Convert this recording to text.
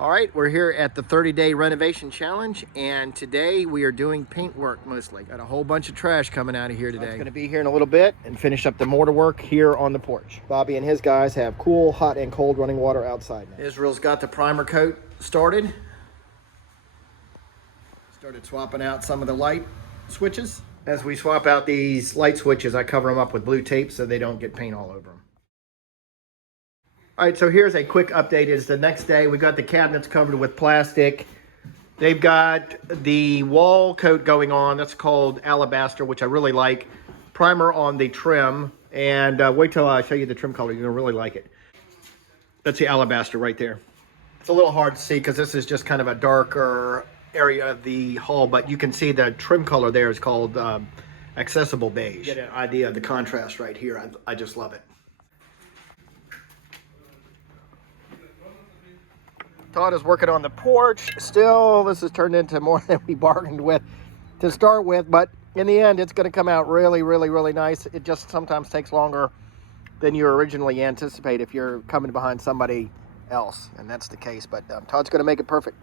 All right, we're here at the 30-day renovation challenge, and today we are doing paint work mostly. Got a whole bunch of trash coming out of here today. I'm going to be here in a little bit and finish up the mortar work here on the porch. Bobby and his guys have cool, hot, and cold running water outside now. Israel's got the primer coat started. Started swapping out some of the light switches. As we swap out these light switches, I cover them up with blue tape so they don't get paint all over them. All right, so here's a quick update. It's the next day. We got the cabinets covered with plastic. They've got the wall coat going on. That's called alabaster, which I really like. Primer on the trim. And wait till I show you the trim color. You're going to really like it. That's the alabaster right there. It's a little hard to see because this is just kind of a darker area of the hall, but you can see the trim color there is called accessible beige. Get an idea of the contrast right here. I just love it. Todd is working on the porch. Still, this has turned into more than we bargained with to start with, but in the end, it's going to come out really, really, really nice. It just sometimes takes longer than you originally anticipate if you're coming behind somebody else, and that's the case, but Todd's going to make it perfect.